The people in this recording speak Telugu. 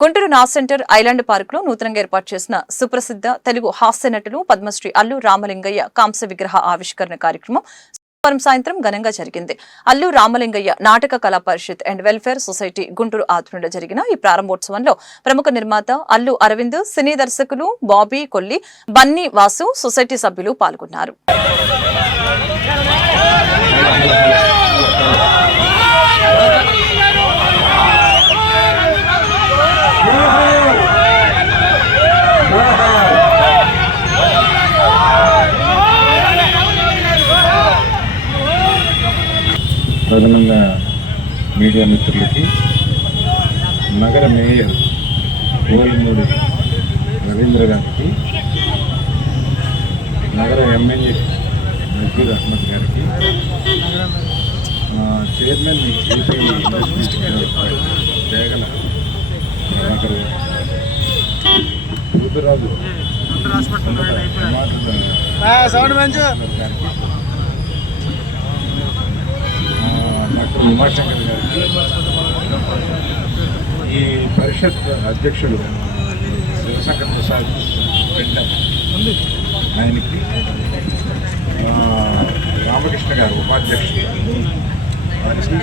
గుంటూరు నాస్ సెంటర్ ఐలాండ్ పార్క్ లో నూతనంగా ఏర్పాటు చేసిన సుప్రసిద్ధ తెలుగు హాస్య నటులు పద్మశ్రీ అల్లు రామలింగయ్య కాంస్య విగ్రహ ఆవిష్కరణ కార్యక్రమం సోమవారం సాయంత్రం ఘనంగా జరిగింది. అల్లు రామలింగయ్య నాటక కళా పరిషత్ అండ్ వెల్ఫేర్ సొసైటీ గుంటూరు ఆధ్వర్యంలో జరిగిన ఈ ప్రారంభోత్సవంలో ప్రముఖ నిర్మాత అల్లు అరవింద్, సినీ దర్శకులు బాబీ కొల్లి, బన్నీ వాసు, సొసైటీ సభ్యులు పాల్గొన్నారు. ప్రధానంగా మీడియా మిత్రులకి, నగర మేయర్ గోల్మూడి రవీంద్ర గారికి, నగర ఎమ్మెల్యే నజీర్ అహ్మద్ గారికి, చైర్మన్ ఏపీ జయగల ప్రభాకర్ గారు, రుద్రరాజు డాక్టర్ ఉమాశంకర్ గారికి, ఈ పరిషత్ అధ్యక్షుడు శివశంకర్ ప్రసాద్ పెండ ఆయనకి, రామకృష్ణ గారు ఉపాధ్యక్షుడు వారికి,